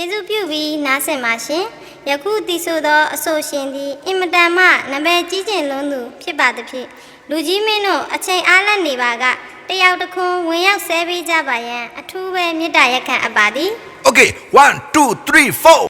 ကျေးဇူးပြုပြီးနားဆင်ပါရှင်ယခုတည်ဆိုသောအဆိုရှင်သည်အင်မတန်မှနံပါတ်ကြီးကျယ်လုံးသူဖြစ်ပါသဖြင့်လူကြီးမင်းတို့အချိန်အားလတ်နေပါကတယောက်တစ်ခွန်းဝင်ရောက်ဆဲပေးကြပါရန်အထူးပဲမေတ္တာရက်ခံအပ်ပါသည် Okay, 1, 2, 3, 4.